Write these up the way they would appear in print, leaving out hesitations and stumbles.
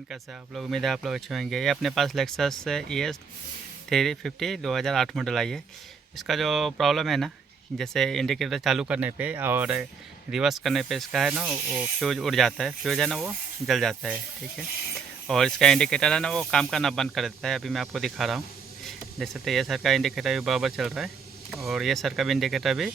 Friend, कैसे आप लोग? उम्मीद है आप लोग अच्छे होंगे। ये अपने पास लेक्सस ES 350 2008 मॉडल आई है। इसका जो प्रॉब्लम है ना, जैसे इंडिकेटर चालू करने पे और रिवर्स करने पे इसका है ना वो फ्यूज उड़ जाता है। फ्यूज है ना वो जल जाता है, ठीक है। और इसका इंडिकेटर है ना वो काम करना बंद कर देता है। अभी मैं आपको दिखा रहा हूँ, देख सकते हैं। ये सर का इंडिकेटर भी बराबर चल रहा है और ये सर का भी इंडिकेटर भी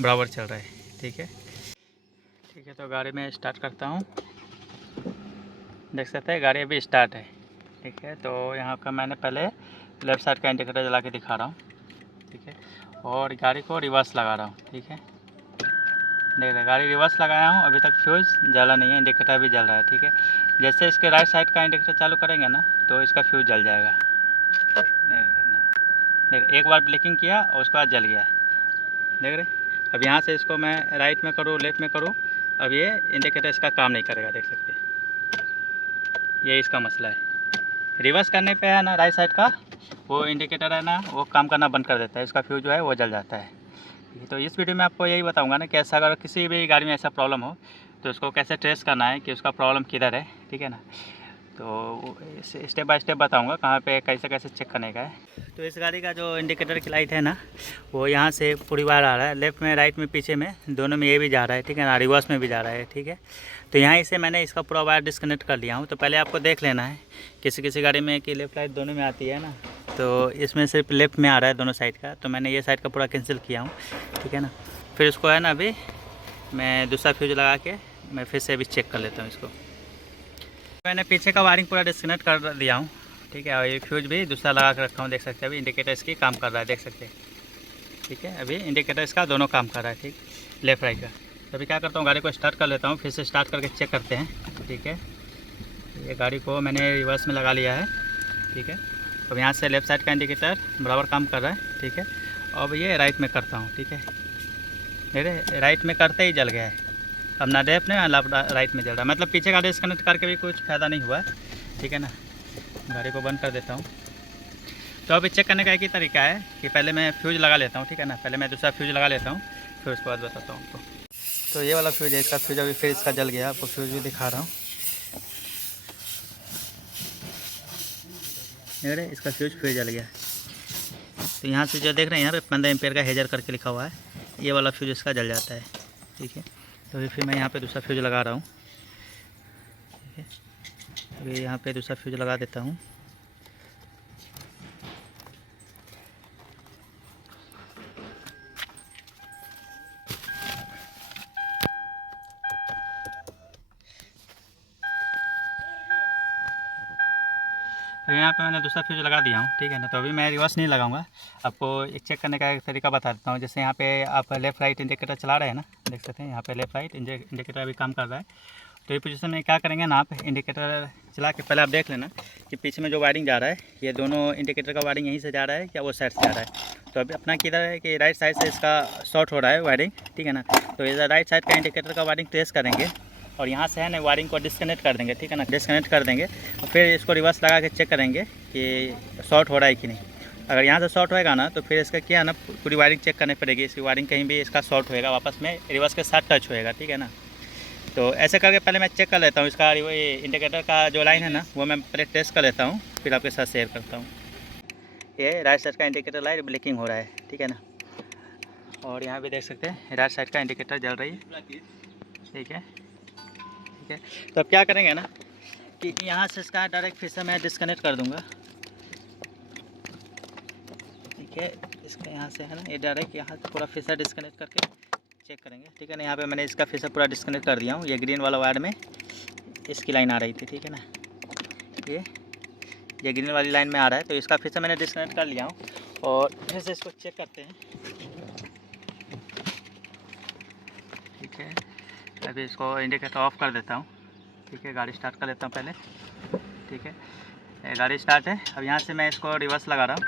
बराबर चल रहा है, ठीक है। ठीक है, तो गाड़ी में स्टार्ट करता हूँ। देख सकते हैं गाड़ी अभी स्टार्ट है, ठीक है। तो यहाँ का मैंने पहले लेफ़्ट साइड का इंडिकेटर जला के दिखा रहा हूँ, ठीक है। और गाड़ी को रिवर्स लगा रहा हूँ, ठीक है। देख रहे गाड़ी रिवर्स लगाया हूँ, अभी तक फ्यूज़ जला नहीं है, इंडिकेटर भी जल रहा है, ठीक है। जैसे इसके राइट साइड का इंडिकेटर चालू करेंगे ना तो इसका फ्यूज़ जल जाएगा। देख एक बार ब्लिंकिंग किया और उसके बाद जल गया है, देख रहे। अब यहाँ से इसको मैं राइट में करूँ लेफ़्ट में करूँ, अब ये इंडिकेटर इसका काम नहीं करेगा, देख सकते हैं। ये इसका मसला है। रिवर्स करने पे है ना राइट साइड का वो इंडिकेटर है ना वो काम करना बंद कर देता है, इसका फ्यूज जो है वो जल जाता है। तो इस वीडियो में आपको यही बताऊंगा ना कि ऐसा अगर किसी भी गाड़ी में ऐसा प्रॉब्लम हो तो उसको कैसे ट्रेस करना है कि उसका प्रॉब्लम किधर है, ठीक है ना। तो स्टेप बाय स्टेप बताऊंगा कहाँ पे कैसे कैसे चेक करने का है। तो इस गाड़ी का जो इंडिकेटर की लाइट है ना वो यहाँ से पूरी बार आ रहा है, लेफ़्ट में राइट में पीछे में दोनों में ये भी जा रहा है, ठीक है ना। रिवर्स में भी जा रहा है, ठीक है। तो यहाँ से मैंने इसका पूरा वायर डिस्कनेक्ट कर लिया हूँ। तो पहले आपको देख लेना है किसी किसी गाड़ी में कि लेफ़्ट राइट दोनों में आती है ना, तो इसमें सिर्फ लेफ़्ट में आ रहा है दोनों साइड का। तो मैंने ये साइड का पूरा कैंसिल किया हूँ, ठीक है ना। फिर उसको है ना अभी मैं दूसरा फ्यूज लगा के मैं फिर से अभी चेक कर लेता हूँ इसको। मैंने पीछे का वायरिंग पूरा डिस्कनेक्ट कर दिया हूँ, ठीक है। और ये फ्यूज भी दूसरा लगा कर रखा हूँ, देख सकते हैं। अभी इंडिकेटर इसकी काम कर रहा है, देख सकते हैं, ठीक है। अभी इंडिकेटर इसका दोनों काम कर रहा है, ठीक, लेफ़्ट राइट का। तो अभी क्या करता हूँ, गाड़ी को स्टार्ट कर लेता हूँ, फिर से स्टार्ट करके चेक करते हैं, ठीक है। ये गाड़ी को मैंने रिवर्स में लगा लिया है, ठीक है। अब यहाँ से लेफ़्ट साइड का इंडिकेटर बराबर काम कर रहा है, ठीक है। अब ये राइट में करता हूँ, ठीक है। मेरे राइट में करते ही जल गया है। अब ना लेफ्ट में ना राइट में जल रहा है, मतलब पीछे का डिस्कनेक्ट करके भी कुछ फ़ायदा नहीं हुआ, ठीक है ना। गाड़ी को बंद कर देता हूँ। तो अभी चेक करने का एक ही तरीका है कि पहले मैं फ्यूज़ लगा लेता हूँ, ठीक है ना। पहले मैं दूसरा फ्यूज़ लगा लेता हूँ, फिर उसके बाद बताता हूँ आपको। तो ये वाला फ्यूज़ है, इसका फ्यूज़ अभी फिर इसका जल गया। आपको फ्यूज़ भी दिखा रहा हूँ, अरे इसका फ्यूज़ फिर जल गया। तो यहाँ से जो देख रहे हैं यहाँ पे 15 एम्पेयर का हेजर करके लिखा हुआ है, ये वाला फ्यूज़ इसका जल जाता है, ठीक है। तो अभी फिर मैं यहाँ पे दूसरा फ्यूज़ लगा रहा हूँ, ठीक है। अभी यहाँ पे दूसरा फ्यूज़ लगा देता हूँ। तो यहाँ पे मैंने दूसरा फ्यूज लगा दिया हूँ, ठीक है ना। तो अभी मैं रिवर्स नहीं लगाऊंगा, आपको एक चेक करने का एक तरीका बता देता हूँ। जैसे यहाँ पे आप लेफ़्ट राइट इंडिकेटर चला रहे हैं ना, देख सकते हैं यहाँ पे लेफ़्ट राइट इंडिकेटर अभी काम कर रहा है। तो ये पोजीशन में क्या करेंगे ना, आप इंडिकेटर चला के पहले आप देख लेना कि पीछे में जो वायरिंग जा रहा है ये दोनों इंडिकेटर का वायरिंग यहीं से जा रहा है या वो साइड से जा रहा है। तो अभी अपना किधर है कि राइट साइड से इसका शॉर्ट हो रहा है वायरिंग, ठीक है ना। तो इधर राइट साइड का इंडिकेटर का वायरिंग ट्रेस करेंगे और यहाँ से है ना वायरिंग को डिस्कनेक्ट कर देंगे, ठीक है ना। डिस्कनेक्ट कर देंगे और फिर इसको रिवर्स लगा के चेक करेंगे कि शॉर्ट हो रहा है कि नहीं। अगर यहाँ से शॉर्ट होएगा ना तो फिर इसका क्या है ना पूरी वायरिंग चेक करनी पड़ेगी। इसकी वायरिंग कहीं भी इसका शॉर्ट होएगा वापस में रिवर्स के साथ टच होएगा, ठीक है ना। तो ऐसे करके पहले मैं चेक कर लेता हूँ इसका इंडिकेटर का जो लाइन है ना वो मैं पहले टेस्ट कर लेता हूँ, फिर आपके साथ शेयर करता हूँ। ये राइट साइड का इंडिकेटर लाइट ब्लिंकिंग हो रहा है, ठीक है ना। और यहाँ भी देख सकते हैं राइट साइड का इंडिकेटर जल रही है, ठीक है, ठीक है। तो अब क्या करेंगे ना कि यहाँ से इसका डायरेक्ट फिर से मैं डिस्कनेक्ट कर दूँगा, ठीक है। इसका यहाँ से है ना ये डायरेक्ट यहाँ से पूरा फिर से डिस्कनेक्ट करके चेक करेंगे, ठीक है ना। यहाँ पे मैंने इसका फिर से पूरा डिस्कनेक्ट कर दिया हूँ। ये ग्रीन वाला वायर में इसकी लाइन आ रही थी, ठीक है ना। ये ग्रीन वाली लाइन में आ रहा है, तो इसका फिर से मैंने डिस्कनेक्ट कर लिया हूँ और फिर से इसको चेक करते हैं, ठीक है। अभी इसको इंडिकेटर ऑफ कर देता हूँ, ठीक है। गाड़ी स्टार्ट कर लेता हूँ पहले, ठीक है। गाड़ी स्टार्ट है। अब यहाँ से मैं इसको रिवर्स लगा रहा हूँ,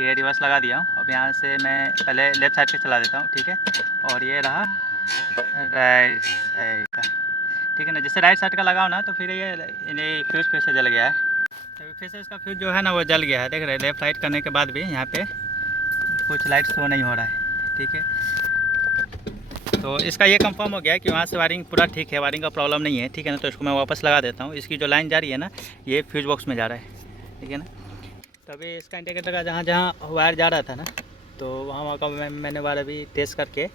ये रिवर्स लगा दिया हूँ। अब यहाँ से मैं पहले लेफ़्ट साइड पे चला देता हूँ, ठीक है। और ये रहा राइट साइड का, ठीक है ना। जैसे राइट साइड का लगाओ ना तो फिर ये फ्यूज़ फिर से जल गया है। तो फिर से इसका फ्यूज़ जो है ना वो जल गया है, देख रहे हैं। लेफ़्ट राइट करने के बाद भी यहाँ पे कुछ लाइट शो नहीं हो रहा है, ठीक है। तो इसका ये कंफर्म हो गया है कि वहाँ से वायरिंग पूरा ठीक है, वायरिंग का प्रॉब्लम नहीं है, ठीक है ना। तो इसको मैं वापस लगा देता हूँ। इसकी जो लाइन जा रही है ना, ये फ्यूज बॉक्स में जा रहा है, ठीक है ना। तभी इसका इंडिकेटर का जहाँ जहाँ वायर जा रहा था ना, तो वहाँ का मैंने वायर अभी टेस्ट करके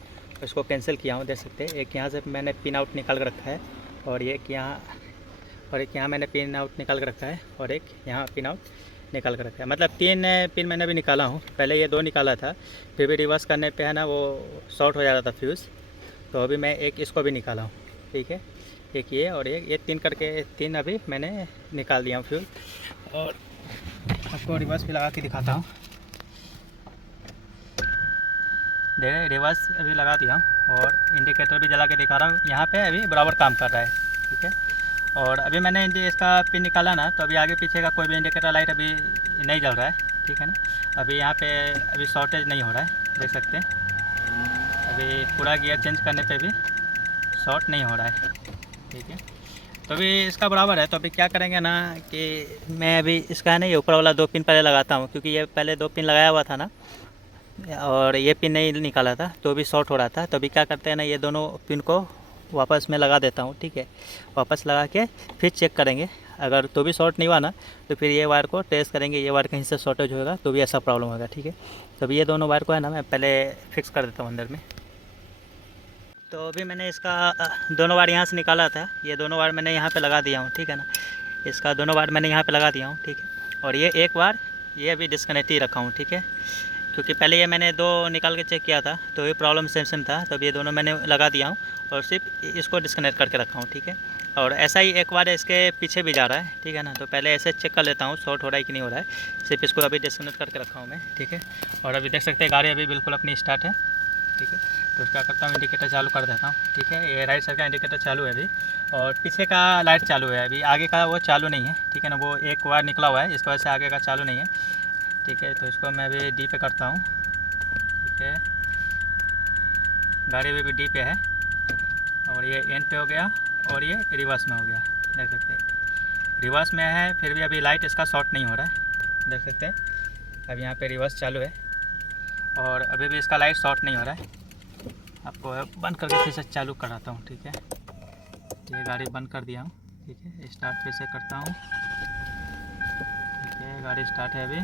इसको कैंसिल किया हूँ, देख सकते हैं। एक यहाँ से मैंने पिन आउट निकाल कर रखा है, और एक यहाँ मैंने पिन आउट निकाल कर रखा है, और एक यहाँ पिन आउट निकाल कर रखा है। मतलब 3 पिन मैंने भी निकाला हूँ। पहले ये 2 निकाला था, फिर भी रिवर्स करने पे है ना वो शॉर्ट हो जा रहा था फ्यूज़। तो अभी मैं एक इसको भी निकाला हूँ, ठीक है। एक ये और ये 3 करके 3 अभी मैंने निकाल दिया हूँ फ्यूज़। और आपको रिवर्स भी लगा के दिखाता हूँ। देखिए रिवर्स अभी लगा दिया हूँ, और इंडिकेटर भी जला के दिखा रहा हूँ। यहाँ पे अभी बराबर काम कर रहा है, ठीक है। और अभी मैंने इसका पिन निकाला ना, तो अभी आगे पीछे का कोई भी इंडिकेटर लाइट अभी नहीं जल रहा है, ठीक है ना। अभी यहाँ पे अभी शॉर्टेज नहीं हो रहा है, देख सकते हैं। अभी पूरा गियर चेंज करने पे भी शॉर्ट नहीं हो रहा है, ठीक है। तो अभी इसका बराबर है। तो अभी क्या करेंगे ना कि मैं अभी इसका नहीं, ऊपर वाला 2 पिन पहले लगाता हूँ, क्योंकि ये पहले 2 पिन लगाया हुआ था ना, और ये पिन नहीं निकाला था, तो भी शॉर्ट हो रहा था। तो अभी क्या करते हैं ना, ये दोनों पिन को वापस मैं लगा देता हूँ, ठीक है। वापस लगा के फिर चेक करेंगे, अगर तो भी शॉर्ट नहीं हुआ ना, तो फिर ये वायर को टेस्ट करेंगे। ये वायर कहीं से शॉर्टेज होगा तो भी ऐसा प्रॉब्लम होगा, ठीक है। तो अभी ये दोनों वायर को है ना मैं पहले फिक्स कर देता हूँ अंदर में। तो अभी मैंने इसका दोनों वायर यहाँ से निकाला था, ये दोनों वायर मैंने यहाँ पे लगा दिया हूँ, ठीक है ना। इसका दोनों वायर मैंने यहाँ पे लगा दिया हूँ, ठीक है। और ये एक वायर ये अभी डिस्कनेक्ट ही रखा हूँ, ठीक है। क्योंकि पहले ये मैंने 2 निकाल के चेक किया था, तो ये प्रॉब्लम सेम था। तो ये दोनों मैंने लगा दिया हूँ, और सिर्फ इसको डिस्कनेक्ट करके रखा हूँ, ठीक है। और ऐसा ही एक बार इसके पीछे भी जा रहा है, ठीक है ना। तो पहले ऐसे चेक कर लेता हूँ शॉर्ट हो रहा है कि नहीं हो रहा है। सिर्फ इसको अभी डिस्कनेक्ट करके रखा हूँ मैं, ठीक है। और अभी देख सकते हैं गाड़ी अभी बिल्कुल अपनी स्टार्ट है, ठीक है। तो क्या करता हूँ, इंडिकेटर चालू कर देता हूँ, ठीक है। ये राइट साइड का इंडिकेटर चालू है अभी, और पीछे का लाइट चालू है। अभी आगे का वो चालू नहीं है, ठीक है ना। वो एक वायर निकला हुआ है, इसकी वजह से आगे का चालू नहीं है, ठीक है। तो इसको मैं अभी डी पे करता हूँ, ठीक है। गाड़ी अभी भी डी पे है, और ये एंड पे हो गया, और ये रिवर्स में हो गया, देख सकते हैं। रिवर्स में है, फिर भी अभी लाइट इसका शॉर्ट नहीं हो रहा है, देख सकते हैं। अब यहाँ पे रिवर्स चालू है, और अभी भी इसका लाइट शॉर्ट नहीं हो रहा है। आपको बंद करके फिर से चालू कराता हूँ, ठीक है। ये गाड़ी बंद कर दिया हूँ, ठीक है। स्टार्ट फिर से करता हूँ, ठीक है। गाड़ी स्टार्ट है अभी।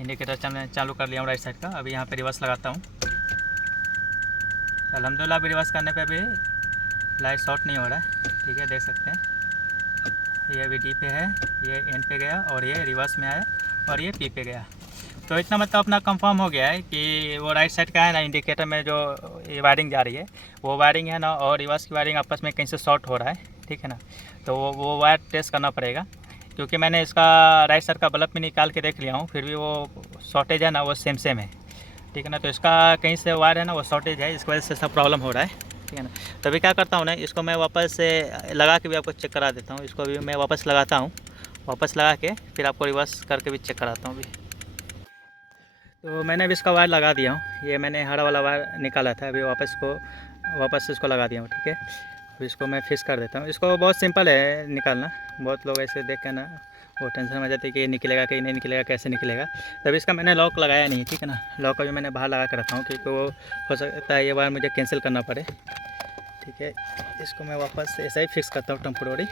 इंडिकेटर चालू कर लिया हूँ राइट साइड का। अभी यहाँ पे रिवर्स लगाता हूँ। अल्हम्दुलिल्लाह अभी रिवर्स करने पे भी लाइट शॉर्ट नहीं हो रहा है, ठीक है, देख सकते हैं। ये अभी डी पे है, ये एन पे गया, और ये रिवर्स में आया, और ये पी पे गया। तो इतना मतलब अपना कंफर्म हो गया है कि वो राइट साइड का है ना, इंडिकेटर में जो ये वायरिंग जा रही है, वो वायरिंग है ना, और रिवर्स की वायरिंग आपस में कहीं से शॉर्ट हो रहा है, ठीक है ना। तो वो वायर टेस्ट करना पड़ेगा, क्योंकि मैंने इसका राइट साइड का बल्ब भी निकाल के देख लिया हूँ, फिर भी वो शॉर्टेज है ना, वो सेम है, ठीक है ना। तो इसका कहीं से वायर है ना वो शॉर्टेज है, इस वजह से सब प्रॉब्लम हो रहा है, ठीक है ना। तभी क्या करता हूँ ना, इसको मैं वापस से लगा के भी आपको चेक करा देता हूँ। इसको भी मैं वापस लगाता हूँ, वापस लगा के फिर आपको रिवर्स करके भी चेक कराता हूँ अभी। तो मैंने अभी इसका वायर लगा दिया हूँ। ये मैंने हरा वाला वायर निकाला था, अभी वापस से इसको लगा दिया हूँ, ठीक है। अब इसको मैं फिक्स कर देता हूँ। इसको बहुत सिंपल है निकालना। बहुत लोग ऐसे देख के ना वो टेंशन में जाते हैं कि ये निकलेगा कि नहीं निकलेगा, कैसे निकलेगा। तभी इसका मैंने लॉक लगाया नहीं, ठीक है ना। लॉक अभी मैंने बाहर लगा कर रखा हूँ, क्योंकि वो हो सकता है ये वायर मुझे कैंसिल करना पड़े, ठीक है। इसको मैं वापस ऐसा ही फिक्स करता हूँ टेम्पोररी,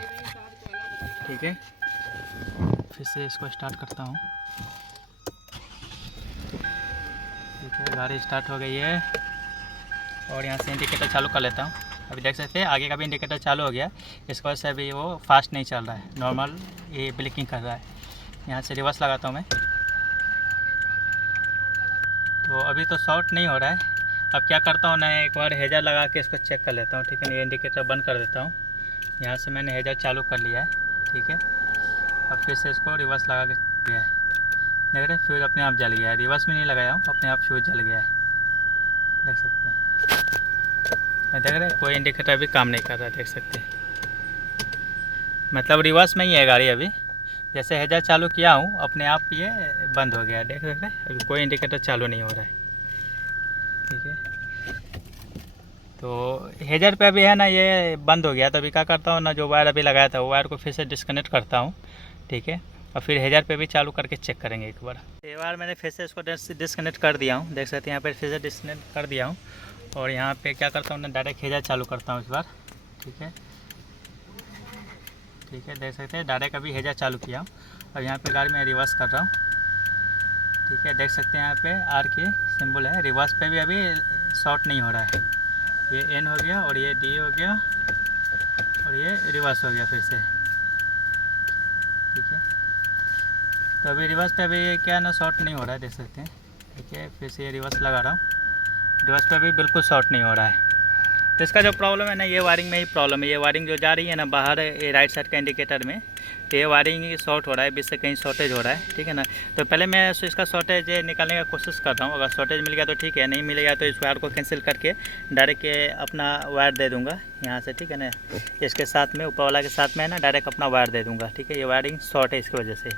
ठीक है। फिर से इसको स्टार्ट करता हूँ, ठीक है। गाड़ी स्टार्ट हो गई है, और यहाँ से इंडिकेटर चालू कर लेता हूँ। अभी देख सकते हैं आगे का भी इंडिकेटर चालू हो गया। इस वजह से अभी वो फास्ट नहीं चल रहा है, नॉर्मल ये ब्लिंकिंग कर रहा है। यहाँ से रिवर्स लगाता हूँ मैं, तो अभी तो शॉर्ट नहीं हो रहा है। अब क्या करता हूँ ना, एक बार हेजर लगा के इसको चेक कर लेता हूँ, ठीक है। ये इंडिकेटर बंद कर देता हूँ। यहाँ से मैंने हेजर चालू कर लिया है, ठीक है। अब फिर से इसको रिवर्स लगा के दिया है, देख रहे हैं फ्यूज अपने आप जल गया है। रिवर्स में नहीं लगाया हूँ, अपने आप फ्यूज जल गया है, देख सकते हैं। देख रहे हैं कोई इंडिकेटर अभी काम नहीं कर रहा है, देख सकते हैं। मतलब रिवर्स में ही है गाड़ी अभी। जैसे हेजर चालू किया हूँ अपने आप ये बंद हो गया है, देख सकते हैं। अभी कोई इंडिकेटर चालू नहीं हो रहा है, ठीक है। तो हेजर पे अभी है ना ये बंद हो गया। तो अभी क्या करता हूँ ना, जो वायर अभी लगाया था वो वायर को फिर से डिस्कनेक्ट करता हूँ, ठीक है। और फिर हेजर पे भी चालू करके चेक करेंगे एक बार। ये वायर मैंने फिर से इसको डिस्कनेक्ट कर दिया हूँ, देख सकते हैं। यहाँ पर फिर से डिस्कनेक्ट कर दिया हूँ, और यहाँ पे क्या करता हूँ ना, डायरेक्ट हेजा चालू करता हूँ इस बार। ठीक है, देख सकते हैं डायरेक्ट अभी हेजा चालू किया हूँ। और यहाँ पे गाड़ी में रिवर्स कर रहा हूँ। ठीक है, देख सकते हैं यहाँ पे आर की सिंबल है, रिवर्स पे भी अभी शॉर्ट नहीं हो रहा है। ये एन हो गया और ये डी हो गया और ये रिवर्स हो गया फिर से। ठीक है, तो अभी रिवर्स पे अभी क्या ना शॉर्ट नहीं हो रहा है, देख सकते हैं। ठीक है, फिर से ये रिवर्स लगा रहा हूँ, रिवर्स पे भी बिल्कुल शॉर्ट नहीं हो रहा है। तो इसका जो प्रॉब्लम है ना, ये वायरिंग में ही प्रॉब्लम है। ये वायरिंग जो जा रही है ना बाहर, ये राइट साइड का इंडिकेटर में, तो ये वायरिंग शॉर्ट हो रहा है, बीच से कहीं शॉर्टेज हो रहा है। ठीक है ना, तो पहले मैं इसका शॉर्टेज निकालने का कोशिश कर रहा हूँ। अगर शॉर्टेज मिल गया तो ठीक है, नहीं मिलेगा तो इस वायर को कैंसिल करके डायरेक्ट अपना वायर दे दूँगा यहाँ से। ठीक है ना, इसके साथ में ऊपर वाला के साथ में है ना, डायरेक्ट अपना वायर दे दूँगा। ठीक है, ये वायरिंग शॉर्ट है इसकी वजह से।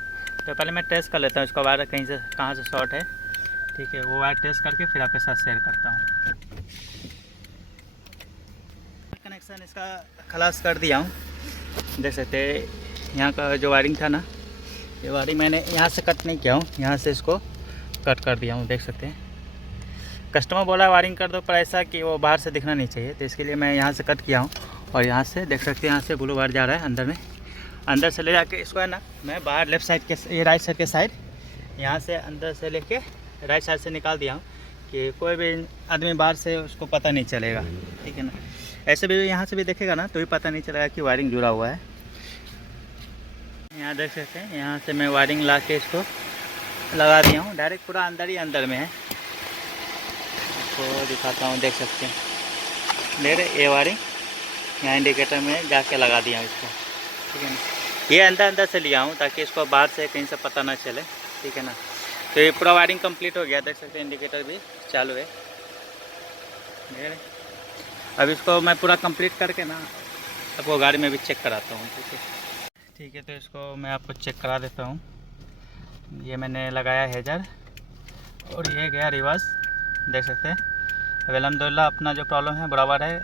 तो पहले मैं टेस्ट कर लेता हूँ इसका वायर कहीं से कहाँ से शॉर्ट है। ठीक है, वो वायर टेस्ट करके फिर आपके साथ शेयर करता हूँ। कनेक्शन इसका खलास कर दिया हूँ, देख सकते हैं। यहाँ का जो वायरिंग था ना, ये वायरिंग मैंने यहाँ से कट नहीं किया हूँ, यहाँ से इसको कट कर दिया हूँ, देख सकते हैं। कस्टमर बोला वायरिंग कर दो, पर ऐसा कि वो बाहर से दिखना नहीं चाहिए, तो इसके लिए मैं यहाँ से कट किया हूँ। और यहाँ से देख सकते हैं, यहाँ से ब्लू वायर जा रहा है अंदर में, अंदर से ले जाके इसको है ना, मैं बाहर लेफ्ट साइड के, ये राइट साइड के साइड, यहाँ से अंदर से लेके राइट साइड से निकाल दिया हूँ कि कोई भी आदमी बाहर से उसको पता नहीं चलेगा। ठीक है ना, ऐसे भी यहाँ से भी देखेगा ना तो भी पता नहीं चलेगा कि वायरिंग जुड़ा हुआ है। यहाँ देख सकते हैं, यहाँ से मैं वायरिंग ला के इसको लगा दिया हूँ, डायरेक्ट पूरा अंदर ही अंदर में है। आपको दिखाता हूँ, देख सकते हैं मेरे ये वायरिंग यहाँ इंडिकेटर में जाके लगा दिया हूँ इसको। ठीक है ना, ये अंदर से लिया हूँ ताकि इसको बाहर से कहीं से पता ना चले। ठीक है ना, तो ये पूरा वायरिंग कंप्लीट हो गया, देख सकते हैं इंडिकेटर भी चालू है। अब इसको मैं पूरा कंप्लीट करके ना आपको गाड़ी में भी चेक कराता हूँ। ठीक है, तो इसको मैं आपको चेक करा देता हूँ। ये मैंने लगाया हेजर और ये गया रिवर्स, देख सकते हैं। अब अल्हम्दुलिल्लाह अपना जो प्रॉब्लम है बराबर है,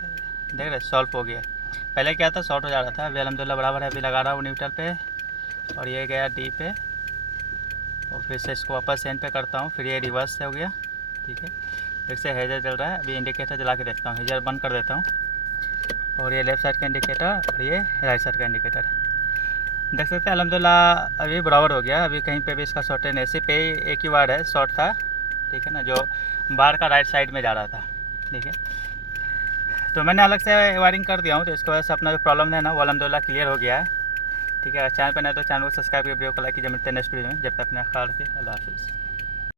देख रहे सॉल्व हो गया। पहले क्या था, शॉर्ट हो जा रहा था, अभी अल्हम्दुलिल्लाह बराबर है। अभी लगा रहा हूँ न्यूट्रल पे और ये गया डी पे, और फिर से इसको वापस एंड पे करता हूँ, फिर ये रिवर्स हो गया। ठीक है, फिर से हेजर चल रहा है। अभी इंडिकेटर जला के देखता हूँ, हेजर बंद कर देता हूँ, और ये लेफ़्ट साइड का इंडिकेटर और ये राइट साइड का इंडिकेटर, देख सकते हैं अल्हम्दुलिल्लाह अभी बराबर हो गया। अभी कहीं पे भी इसका शॉर्टेज नहीं, सिर्फ एक ही वायर है शॉर्ट था। ठीक है ना, जो बाहर का राइट साइड में जा रहा था। ठीक है, तो मैंने अलग से वायरिंग कर दिया हूँ, तो इसकी वजह से अपना जो प्रॉब्लम है ना वो अल्हम्दुलिल्लाह क्लियर हो गया है। ठीक है, अगर चैनल पर नहीं तो चैनल को सब्सक्राइब कर वीडियो को लाइक कीजिए। मिलते हैं नेक्स्ट वीडियो में, जब तक अपने ख्याल रखिए। अल्लाह हाफ़िज़।